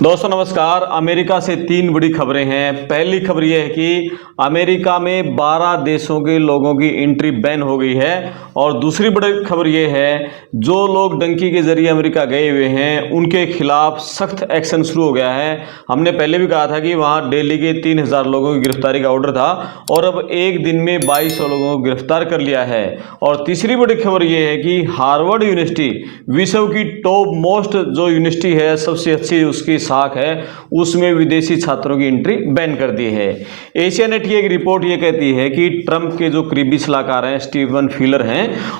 दोस्तों नमस्कार। अमेरिका से तीन बड़ी खबरें हैं। पहली खबर यह है कि अमेरिका में 12 देशों के लोगों की एंट्री बैन हो गई है। और दूसरी बड़ी खबर यह है जो लोग डंकी के जरिए अमेरिका गए हुए हैं उनके खिलाफ सख्त एक्शन शुरू हो गया है। हमने पहले भी कहा था कि वहां दिल्ली के 3000 लोगों की गिरफ्तारी का ऑर्डर था और अब एक दिन में 2200 लोगों को गिरफ्तार कर लिया है। और तीसरी बड़ी खबर यह है कि हार्वर्ड यूनिवर्सिटी विश्व की टॉप मोस्ट जो यूनिवर्सिटी है, सबसे अच्छी उसकी शाख है, उसमें विदेशी छात्रों की एंट्री बैन कर दी है। एशिया नेट की एक रिपोर्ट ये कहती है कि ट्रंप के जो करीबी सलाहकार हैं स्टीवन फिलर हैं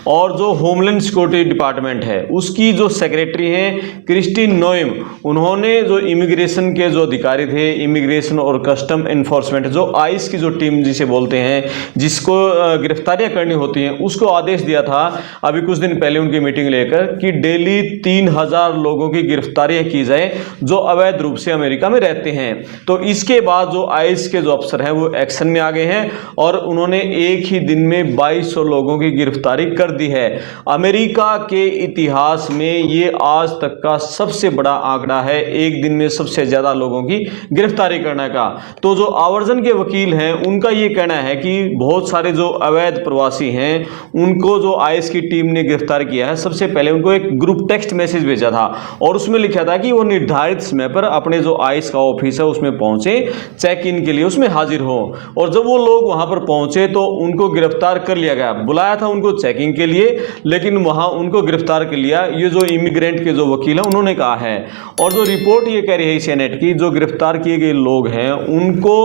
और जो होमलैंड सिक्योरिटी डिपार्टमेंट है उसकी जो सेक्रेटरी हैं क्रिस्टी नोएम, उन्होंने जो इमिग्रेशन के जो अधिकारी थे, इमिग्रेशन और कस्टम एनफोर्समेंट जो आइस की जो टीम जिसे बोलते हैं, जिसको गिरफ्तारियां करनी होती हैं, उसको आदेश दिया था अभी कुछ दिन पहले उनकी मीटिंग लेकर कि डेली 3000 लोगों की गिरफ्तारियां की जाए जो अवैध रूप से अमेरिका में रहते हैं। तो इसके बाद जो आइस के जो अफसर हैं वो एक्शन में आ गए हैं और उन्होंने एक ही दिन में 2200 लोगों की गिरफ्तारी कर दी है। अमेरिका के इतिहास में ये आज तक का सबसे बड़ा आंकड़ा है, एक दिन में सबसे ज्यादा लोगों की गिरफ्तारी करने का। तो जो आवर्जन के वकील हैं उनका ये कहना है कि बहुत सारे जो अवैध प्रवासी हैं उनको जो आइस की टीम ने गिरफ्तार किया है, सबसे पहले उनको एक ग्रुप टेक्स्ट मैसेज भेजा था और उसमें लिखा था कि वो निर्धारित समय पर अपने जो आइस का ऑफिस है उसमें पहुंचे, चेक इन के लिए उसमें हाजिर हो। और जब वो लोग वहां पर पहुंचे तो उनको गिरफ्तार कर लिया गया। बुलाया था उनको चेकिंग के लिए, लेकिन वहां उनको गिरफ्तार कर लिया, ये जो इमिग्रेंट के जो वकील हैं उन्होंने कहा है। और जो रिपोर्ट ये कह रही है सेनेट की, जो गिरफ्तार किए गए लोग हैं उनको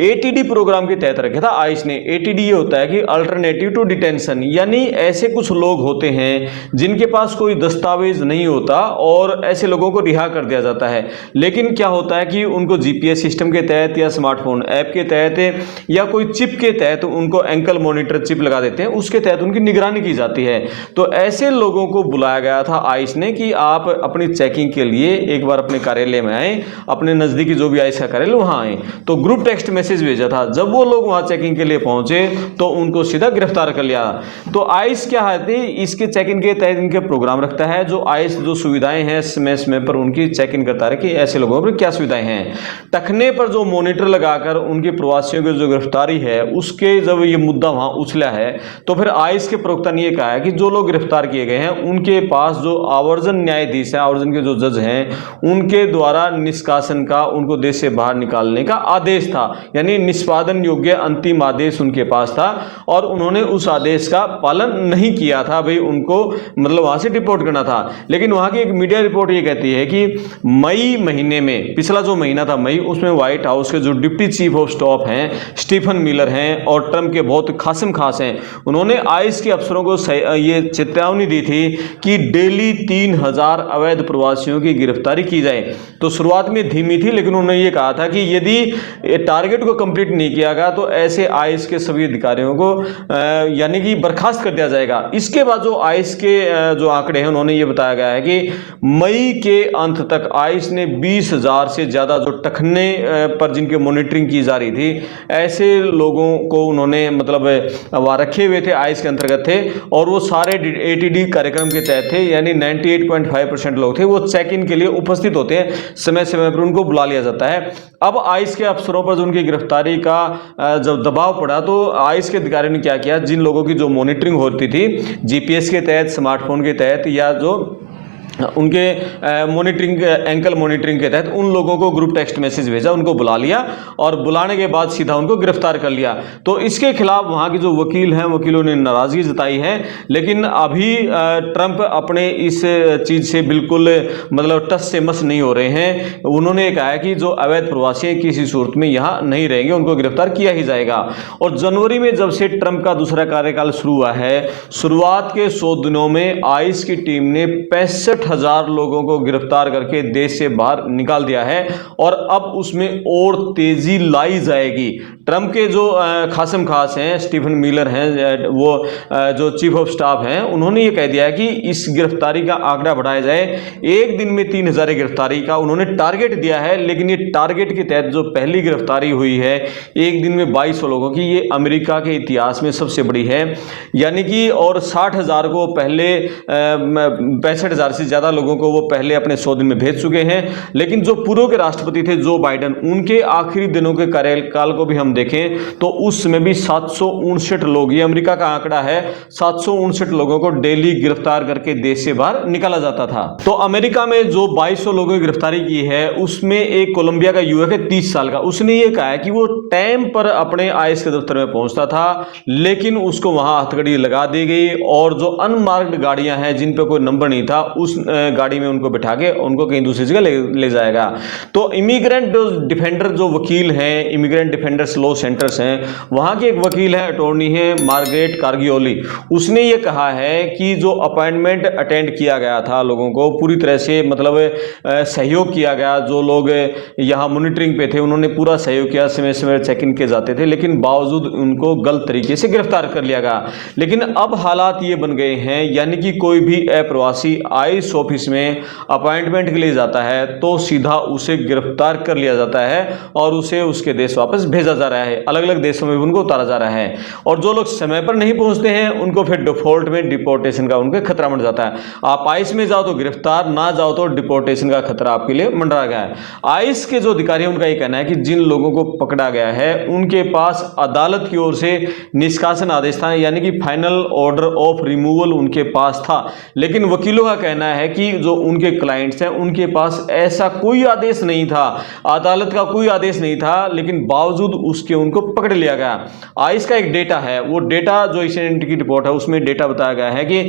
एटीडी प्रोग्राम के तहत रखा था आइस ने। एटीडी ये होता है कि अल्टरनेटिव टू डिटेंशन, यानी ऐसे कुछ लोग होते हैं जिनके पास कोई दस्तावेज नहीं होता और ऐसे लोगों को रिहा कर दिया जाता है। लेकिन क्या होता है कि उनको जीपीएस सिस्टम के तहत या स्मार्टफोन ऐप के तहत या कोई चिप के तहत उनको एंकल मॉनिटर चिप लगा देते हैं, उसके तहत उनकी निगरानी की जाती है। तो ऐसे लोगों को बुलाया गया था आइस ने कि आप अपनी चेकिंग के लिए एक बार अपने कार्यालय में आए, अपने नजदीकी जो भी आइस का कार्यालय वहां आए। तो ग्रुप टेक्स्ट मैसेज भेजा था। जब वो लोग वहां चेकिंग के लिए पहुंचे तो उनको सीधा गिरफ्तार कर लिया। तो आइस क्या है, इसके चेक इन के तहत इनके प्रोग्राम रखता है। जो आइस जो सुविधाएं हैं समय पर उनकी चेक इन करता है कि ऐसे लोगों पर क्या सुविधाएं हैं। टखने पर जो मॉनिटर लगाकर उनके प्रवासियों की जो गिरफ्तारी है उसके जब ये मुद्दा वहां उछला है तो फिर आइस के प्रवक्ता ने यह कहा है कि जो लोग गिरफ्तार किए गए हैं उनके पास जो आवर्जन न्यायाधीश है, आवर्जन के जो जज हैं, उनके द्वारा निष्कासन का, उनको देश से बाहर निकालने का आदेश था, यानी निष्पादन योग्य अंतिम आदेश उनके पास था और उन्होंने उस आदेश का पालन नहीं किया था। भाई उनको मतलब वहां से डिपोर्ट करना था। लेकिन वहां की एक मीडिया रिपोर्ट ये कहती है कि मई महीने में, पिछला जो महीना था मई, उसमें व्हाइट हाउस के जो डिप्टी चीफ ऑफ स्टाफ हैं स्टीफन मिलर हैं और ट्रंप के बहुत खासिम खास हैं, उन्होंने आइस के अफसरों को ये चेतावनी दी थी कि डेली 3000 अवैध प्रवासियों की गिरफ्तारी की जाए। तो शुरुआत में धीमी थी, लेकिन उन्होंने ये कहा था कि यदि टारगेट को कंप्लीट नहीं किया गया तो ऐसे आइस के सभी अधिकारियों को यानी कि बर्खास्त कर दिया जाएगा। इसके बाद जो आइस के जो आंकड़े हैं उन्होंने ये बताया गया है कि मई के अंत तक आइस ने 20,000 से ज्यादा जो टखने पर जिनकी मॉनिटरिंग की जा रही थी ऐसे लोगों को उन्होंने मतलब वहां रखे हुए थे, आइस के अंतर्गत थे और वो सारे एटीडी कार्यक्रम के तहत थे, यानी 98.5% लोग थे वो चेक इन के लिए उपस्थित होते हैं, समय समय पर उनको बुला लिया जाता है। अब आइस के अफसरों पर जो उनकी गिरफ्तारी का जब दबाव पड़ा तो आइस के अधिकारियों ने क्या किया, जिन लोगों की जो मॉनिटरिंग होती थी जीपीएस के तहत, स्मार्टफोन के तहत या जो उनके मॉनिटरिंग एंकल मॉनिटरिंग के तहत उन लोगों को ग्रुप टेक्स्ट मैसेज भेजा, उनको बुला लिया और बुलाने के बाद सीधा उनको गिरफ्तार कर लिया। तो इसके खिलाफ वहां के जो वकील हैं, वकीलों ने नाराजगी जताई है। लेकिन अभी ट्रंप अपने इस चीज से बिल्कुल मतलब टस से मस नहीं हो रहे हैं। उन्होंने कहा है कि जो अवैध प्रवासी हैं किसी सूरत में यहां नहीं रहेंगे, उनको गिरफ्तार किया ही जाएगा। और जनवरी में जब से ट्रंप का दूसरा कार्यकाल शुरू हुआ है, शुरुआत के 100 दिनों में आइस की टीम ने 65,000 लोगों को गिरफ्तार करके देश से बाहर निकाल दिया है और अब उसमें और तेजी लाई जाएगी। ट्रंप के जो खासिम खास हैं, स्टीफन मिलर हैं, वो जो चीफ ऑफ स्टाफ हैं, उन्होंने ये कह दिया है कि इस गिरफ्तारी का आंकड़ा बढ़ाया जाए। एक दिन में 3000 गिरफ्तारी का उन्होंने टारगेट दिया है, लेकिन ये टारगेट के तहत जो पहली गिरफ्तारी हुई है एक दिन में 2200 लोगों की, ये अमेरिका के इतिहास में सबसे बड़ी है। यानी कि और 60,000 को पहले 65,000 से ज़्यादा लोगों को वो पहले अपने 100 दिन में भेज चुके हैं। लेकिन जो पूर्व के राष्ट्रपति थे जो बाइडेन, उनके आखिरी दिनों के कार्यकाल को भी हम देखें तो उस समय भी 759 लोग, ये अमेरिका का आंकड़ा है, 759 लोगों को डेली गिरफ्तार करके देश से बाहर निकाला जाता था। तो अमेरिका में जो 2200 लोगों की गिरफ्तारी की है उसमें एक कोलंबिया का युवक है 30 साल का, उसने ये कहा है कि वो टाइम पर अपने आईएएस के दफ्तर में पहुंचता था, लेकिन उसको वहां हथकड़ी लगा दी गई और जो अनमार्क्ड गाड़ियां हैं जिन पे कोई नंबर नहीं था, उस गाड़ी में उनको बिठा के उनको कहीं दूसरी जगह ले जाएगा। तो इमिग्रेंट डिफेंडर जो वकील हैं, इमिग्रेंट डिफेंडर्स लॉ सेंटर्स हैं, वहां के एक वकील है, अटॉर्नी है मार्गरेट कार्गियोली, उसने ये कहा है कि जो अपॉइंटमेंट अटेंड किया गया था लोगों को पूरी तरह से मतलब सहयोग किया गया, जो लोग यहाँ मॉनिटरिंग पे थे उन्होंने पूरा सहयोग किया, समय समय चेक इन किए जाते थे, लेकिन बावजूद उनको गलत तरीके से गिरफ्तार कर लिया गया। लेकिन अब हालात ये बन गए हैं, यानी कि कोई भी अप्रवासी आईएएस ऑफिस में अपॉइंटमेंट के लिए जाता है तो सीधा उसे गिरफ्तार कर लिया जाता है और उसे उसके देश वापस भेजा जा रहा है, अलग अलग देशों में भी उनको उतारा जा रहा है। और जो लोग समय पर नहीं पहुंचते हैं उनको फिर डिफॉल्ट में डिपोर्टेशन का उनके खतरा मंड जाता है। आप आईएएस में जाओ तो गिरफ्तार, ना जाओ तो डिपोर्टेशन का खतरा आपके लिए मंडरा गया है। आईएएस के जो अधिकारी उनका ये कहना है कि जिन लोगों को पकड़ा गया है उनके पास अदालत की ओर से निष्कासन आदेश था, यानी कि फाइनल ऑर्डर ऑफ रिमूवल उनके पास था, लेकिन वकीलों का कहना है कि जो उनके क्लाइंट्स हैं उनके पास ऐसा कोई आदेश नहीं था, अदालत का कोई आदेश नहीं था, लेकिन बावजूद उसके उनको पकड़ लिया गया। आईएएस का एक डेटा है, वो डेटा जो इंसिडेंट की रिपोर्ट है उसमें डेटा बताया गया है कि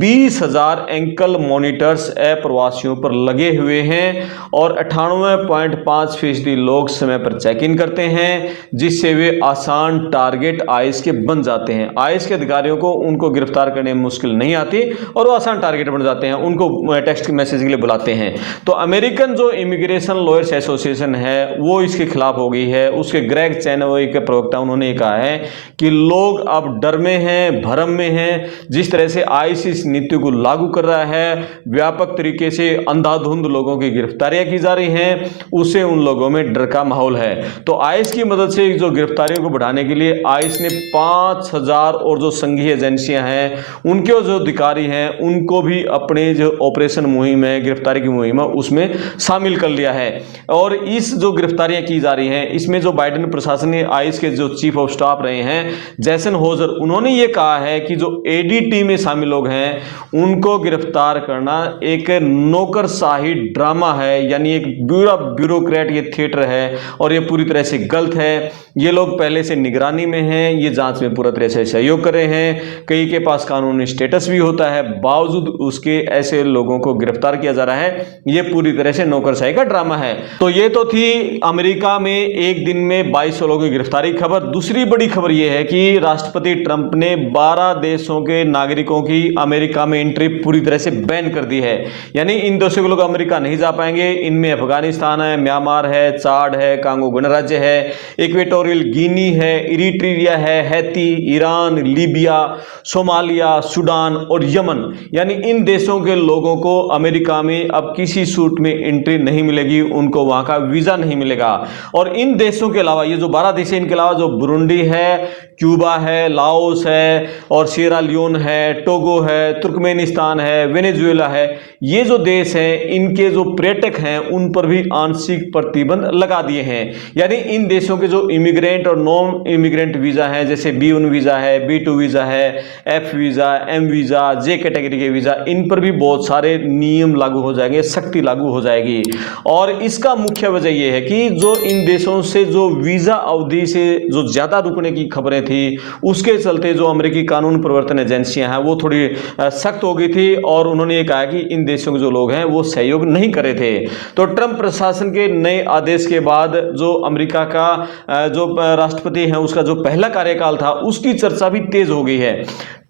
20,000 एंकल मॉनिटर्स अप्रवासियों पर लगे हुए हैं और 98.5% लोग समय पर चेक इन करते हैं, जिससे वे आसान टारगेट आईएएस के बन जाते हैं। आईएएस के अधिकारियों को उनको गिरफ्तार करने में मुश्किल नहीं आती और वो आसान टारगेट बन जाते हैं, उनको टेक्स्ट मैसेज के लिए बुलाते हैं। तो अमेरिकन जो इमिग्रेशन लॉयर्स एसोसिएशन है वो इसके खिलाफ हो गई है। उसके ग्रेग चैनोई के प्रवक्ता उन्होंने कहा है कि लोग अब डर में हैं, भरम में हैं, जिस तरह से आईएएस इस नीति को लागू कर रहा है, व्यापक तरीके से अंधाधुंध लोगों की गिरफ्तारियां की जा रही हैं, उससे उन लोगों में डर का माहौल है। तो आईएएस की मदद से जो गिरफ्तारियों को बढ़ाने के लिए आईएएस ने 5,000 और जो संघीय एजेंसियां हैं उनके जो अधिकारी हैं उनको भी अपने जो ऑपरेशन मुहिम है, गिरफ्तारी की मुहिम है, उसमें शामिल कर लिया है। और इस जो गिरफ्तारियां की जा रही हैं इसमें जो बाइडेन प्रशासन ने आईएएस के जो चीफ ऑफ स्टाफ रहे हैं जैसन होजर, उन्होंने ये कहा है कि जो एडीटी में शामिल लोग हैं उनको गिरफ्तार करना एक नौकरशाही ड्रामा है, यानी एक ब्यूरोक्रेट ये थिएटर है और ये पूरी तरह से गलत है। ये लोग पहले से निगरानी में हैं, ये जांच में पूरा तरह से सहयोग कर रहे हैं, कई के पास कानूनी स्टेटस भी होता है, बावजूद उसके ऐसे लोगों को गिरफ्तार किया जा रहा है। ये पूरी तरह से नौकरशाही का ड्रामा है। तो ये तो थी अमेरिका में एक दिन में 2200 लोगों की गिरफ्तारी खबर। दूसरी बड़ी खबर यह है कि राष्ट्रपति ट्रंप ने 12 देशों के नागरिकों की अमेरिका में एंट्री पूरी तरह से बैन कर दी है, यानी इन देशों के लोग अमेरिका नहीं जा पाएंगे। इनमें अफगानिस्तान है, म्यांमार है, चाड है, कांगो गणराज्य है, इक्वेटोरियल गिनी है, इरिट्रिया है, Haiti, Iran, Libya, Somalia, Sudan और यमन, यानी इन देशों के लोगों को अमेरिका में अब किसी सूट में एंट्री नहीं मिलेगी, उनको वहां का वीजा नहीं मिलेगा। और इन देशों के अलावा ये जो 12 देश हैं इनके अलावा जो बुरुंडी है, क्यूबा है, लाओस है और सिएरा लियोन है, टोगो है, तुर्कमेनिस्तान है, वेनेजुएला है, ये जो देश हैं इनके जो पर्यटक हैं उन पर भी आंशिक प्रतिबंध लगा दिए हैं। यानी इन देशों के जो इमिग्रेंट और नॉन इमिग्रेंट वीजा हैं, जैसे B1 वीजा है, B2 वीजा है, F visa, M visa, J category के वीजा, इन पर भी बहुत सारे नियम लागू हो जाएंगे, सख्ती लागू हो जाएगी। और इसका मुख्य वजह यह है कि जो इन देशों से जो वीजा अवधि से जो ज्यादा रुकने की खबरें थी उसके चलते जो अमेरिकी कानून प्रवर्तन एजेंसियां हैं वो थोड़ी सख्त हो गई थी और उन्होंने ये कहा कि इन देशों के जो लोग हैं वो सहयोग नहीं कर रहे थे। तो ट्रंप प्रशासन के नए आदेश के बाद जो अमेरिका का जो राष्ट्रपति है उसका जो पहला कार्यकाल था उसकी चर्चा भी तेज हो गई है।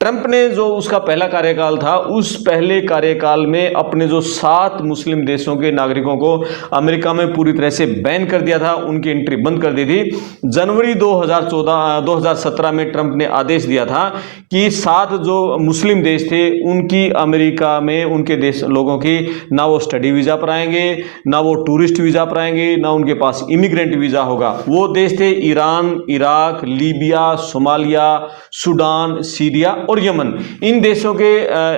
ट्रंप ने जो उसका पहला कार्यकाल था उस पहले कार्यकाल में अपने जो 7 मुस्लिम देशों के नागरिकों को अमेरिका में पूरी तरह से बैन कर दिया था, उनकी एंट्री बंद कर दी थी। जनवरी 2017 में ट्रंप ने आदेश दिया था कि 7 जो मुस्लिम देश थे उनकी अमेरिका में उनके देश लोगों की ना वो स्टडी वीजा पर आएंगे, ना वो टूरिस्ट वीजा पर आएंगे, ना उनके पास इमिग्रेंट वीजा होगा। वो देश थे Iran, Iraq, Libya, Somalia, Sudan, Syria और यमन, इन देशों के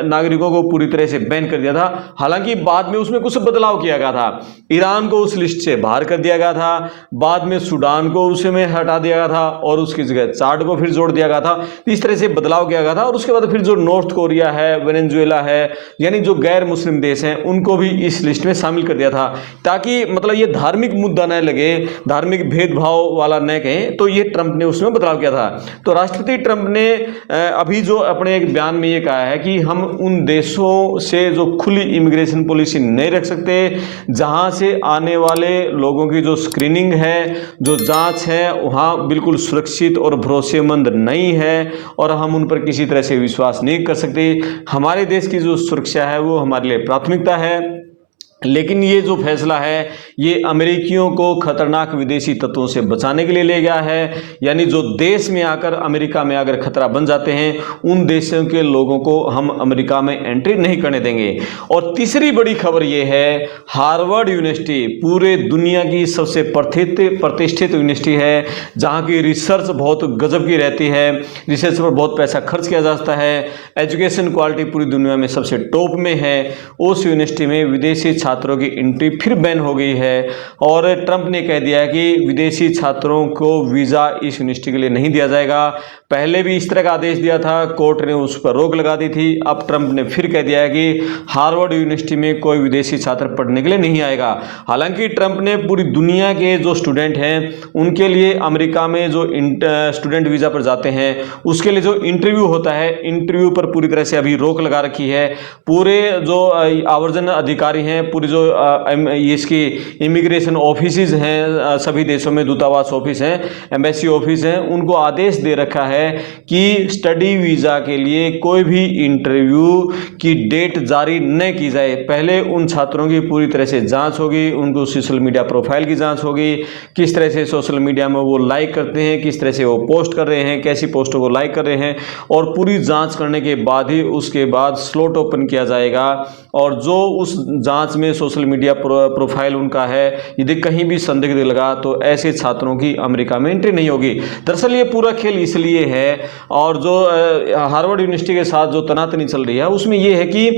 नागरिकों को पूरी तरह से बैन कर दिया था। हालांकि बाद में उसमें कुछ बदलाव किया गया था। ईरान को उस लिस्ट से बाहर कर दिया गया था, बाद में सूडान को उसमें हटा दिया गया था और उसकी जगह चाड को फिर जोड़ दिया गया था। इस तरह से बदलाव किया गया था और उसके बाद फिर जो नॉर्थ कोरिया है, वेनेजुएला है, यानी जो गैर मुस्लिम देश हैं, उनको भी इस लिस्ट में शामिल कर दिया था, ताकि मतलब ये धार्मिक मुद्दा न लगे, धार्मिक भेदभाव वाला न कहें, तो ये ट्रंप ने उसमें बदलाव किया था। तो राष्ट्रपति ट्रंप ने अभी जो अपने एक बयान में ये कहा है कि हम उन देशों से जो खुली इमिग्रेशन पॉलिसी नहीं रख सकते, जहां से आने वाले लोगों की जो स्क्रीनिंग है, जो जांच है, वहाँ बिल्कुल सुरक्षित और भरोसेमंद नहीं है और हम उन पर किसी तरह से विश्वास नहीं कर सकते। हमारे देश की जो सुरक्षा है वो हमारे लिए प्राथमिकता है। लेकिन ये जो फैसला है ये अमेरिकियों को खतरनाक विदेशी तत्वों से बचाने के लिए ले गया है, यानी जो देश में आकर अमेरिका में अगर खतरा बन जाते हैं, उन देशों के लोगों को हम अमेरिका में एंट्री नहीं करने देंगे। और तीसरी बड़ी खबर ये है, हार्वर्ड यूनिवर्सिटी पूरे दुनिया की सबसे प्रतिष्ठित यूनिवर्सिटी है, जहाँ की रिसर्च बहुत गजब की रहती है, रिसर्च पर बहुत पैसा खर्च किया जाता है, एजुकेशन क्वालिटी पूरी दुनिया में सबसे टॉप में है। उस यूनिवर्सिटी में विदेशी छात्रों की एंट्री फिर बैन हो गई है और ट्रंप ने कह दिया है कि विदेशी छात्रों को वीज़ा इस यूनिवर्सिटी के लिए नहीं दिया जाएगा। पहले भी इस तरह का आदेश दिया था, कोर्ट ने उस पर रोक लगा दी थी। अब ट्रंप ने फिर कह दिया है कि हार्वर्ड यूनिवर्सिटी में कोई विदेशी छात्र पढ़ने के लिए नहीं आएगा। हालांकि ट्रंप ने पूरी दुनिया के जो स्टूडेंट हैं उनके लिए अमेरिका में जो स्टूडेंट वीज़ा पर जाते हैं उसके लिए जो इंटरव्यू होता है, इंटरव्यू पर पूरी तरह से अभी रोक लगा रखी है। पूरे जो आवर्जन अधिकारी हैं, पूरी जो इसकी इमिग्रेशन ऑफिसेज हैं, सभी देशों में दूतावास ऑफिस हैं, एम्बेसी ऑफिस हैं, उनको आदेश दे रखा है कि स्टडी वीज़ा के लिए कोई भी इंटरव्यू की डेट जारी न की जाए। पहले उन छात्रों की पूरी तरह से जांच होगी, उनको सोशल मीडिया प्रोफाइल की जांच होगी, किस तरह से सोशल मीडिया में वो लाइक करते हैं, किस तरह से वो पोस्ट कर रहे हैं, कैसी पोस्टों को लाइक कर रहे हैं, और पूरी जांच करने के बाद ही उसके बाद स्लॉट ओपन किया जाएगा। और जो उस जांच में सोशल मीडिया प्रोफाइल उनका है, यदि कहीं भी संदिग्ध लगा तो ऐसे छात्रों की अमेरिका में एंट्री नहीं होगी। दरअसल ये पूरा खेल इसलिए है, और जो हार्वर्ड यूनिवर्सिटी के साथ जो तनातनी चल रही है उसमें ये है कि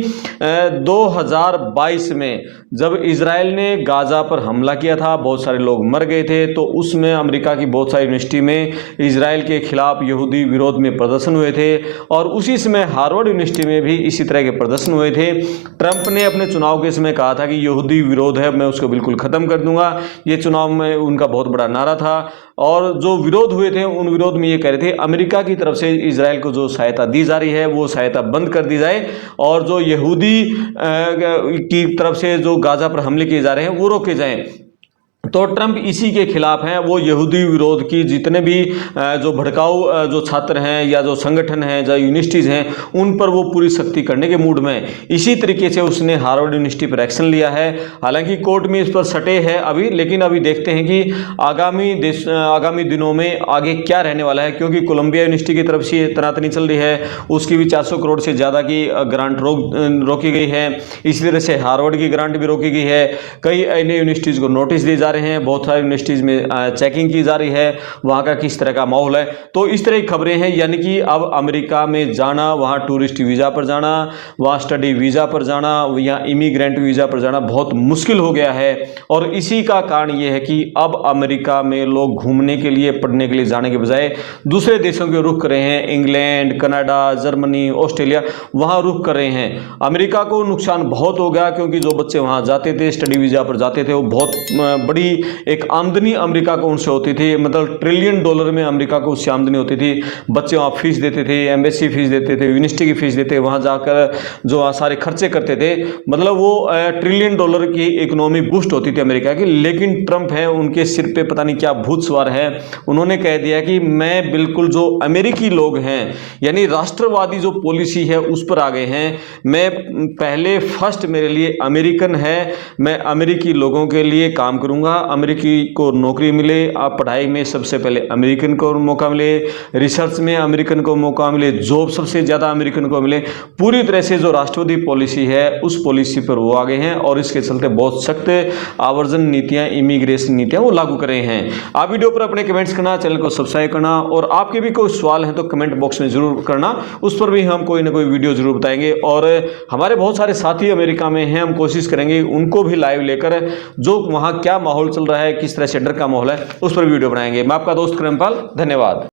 2022 में जब इजराइल ने गाजा पर हमला किया था, बहुत सारे लोग मर गए थे, तो उसमें अमेरिका की बहुत सारी यूनिवर्सिटी में इजराइल के खिलाफ यहूदी विरोध में प्रदर्शन हुए थे, और उसी समय हार्वर्ड यूनिवर्सिटी में भी इसी तरह के प्रदर्शन हुए थे। ट्रंप ने अपने चुनाव के समय कहा था कि यहूदी विरोध है, मैं उसको बिल्कुल ख़त्म कर दूंगा। ये चुनाव में उनका बहुत बड़ा नारा था। और जो विरोध हुए थे उन विरोध में ये कह रहे थे अमेरिका की तरफ से इजराइल को जो सहायता दी जा रही है वो सहायता बंद कर दी जाए, और जो यहूदी की तरफ से जो गाजा पर हमले किए जा रहे हैं वो रोके जाएं। तो ट्रंप इसी के खिलाफ हैं। वो यहूदी विरोध की जितने भी जो भड़काऊ जो छात्र हैं या जो संगठन हैं, जो यूनिवर्सिटीज़ हैं, उन पर वो पूरी सख्ती करने के मूड में। इसी तरीके से उसने हार्वर्ड यूनिवर्सिटी पर एक्शन लिया है। हालांकि कोर्ट में इस पर सटे है अभी, लेकिन अभी देखते हैं कि आगामी दिनों में आगे क्या रहने वाला है, क्योंकि कोलंबिया यूनिवर्सिटी की तरफ से तनातनी चल रही है, उसकी भी 400 करोड़ से ज़्यादा की ग्रांट रोकी गई है। इसी तरह से हार्वर्ड की ग्रांट भी रोकी गई है। कई अन्य यूनिवर्सिटीज़ को नोटिस दिए जा रहे हैं, बहुत सारी यूनिवर्सिटीज़ में चेकिंग की जा रही है, वहाँ का किस तरह का माहौल है। तो इस तरह की खबरें हैं, यानी कि अब अमेरिका में जाना, वहाँ टूरिस्ट वीज़ा पर जाना, वहाँ स्टडी वीज़ा पर जाना या इमिग्रेंट वीज़ा पर जाना बहुत मुश्किल हो गया है। और इसी का कारण ये है कि अब अमेरिका में लोग घूमने के लिए, पढ़ने के लिए जाने के बजाय दूसरे देशों के रुख कर रहे हैं। इंग्लैंड, कनाडा, जर्मनी, ऑस्ट्रेलिया, वहाँ रुख कर रहे हैं। अमेरिका को नुकसान बहुत हो गया, क्योंकि जो बच्चे वहाँ जाते थे, स्टडी वीज़ा पर जाते थे, वो बहुत बड़ी एक आमदनी अमेरिका को उनसे होती थी, मतलब $1 ट्रिलियन में अमेरिका को उससे आमदनी होती थी। बच्चे वहाँ फीस देते थे, एम्बेसी फीस देते थे, यूनिवर्सिटी की फीस देते, वहाँ जाकर जो सारे खर्चे करते थे, मतलब वो $1 ट्रिलियन की इकोनॉमी बूस्ट होती थी अमेरिका की। लेकिन ट्रंप है, उनके सिर पे पता नहीं क्या भूत सवार है, उन्होंने कह दिया कि मैं बिल्कुल जो अमेरिकी लोग हैं, यानी राष्ट्रवादी जो पॉलिसी है उस पर आ गए हैं। मैं पहले फर्स्ट मेरे लिए अमेरिकन है, मैं अमेरिकी लोगों के लिए काम करूँगा, अमेरिकी को नौकरी मिले, आप पढ़ाई में सबसे पहले अमेरिकन को मौका मिले, रिसर्च में अमेरिकन को मौका मिले, जॉब सबसे ज़्यादा अमेरिकन को मिले। पूरी तरह से जो राष्ट्रपति पॉलिसी है उस पॉलिसी पर वो आगे हैं और इसके चलते बहुत सख्त आवर्जन नीतियाँ, इमिग्रेशन नीतियाँ वो लागू कर रहे हैं। आप वीडियो पर अपने कमेंट्स करना, चैनल को सब्सक्राइब करना और आपके भी कोई सवाल हैं तो कमेंट बॉक्स में जरूर करना, उस पर भी हम कोई ना कोई वीडियो जरूर बताएंगे। और हमारे बहुत सारे साथी अमेरिका में हैं, हम कोशिश करेंगे उनको भी लाइव लेकर जो वहाँ क्या माहौल चल रहा है, किस तरह से डर का माहौल है, उस पर वीडियो बनाएंगे। मैं आपका दोस्त करणपाल, धन्यवाद।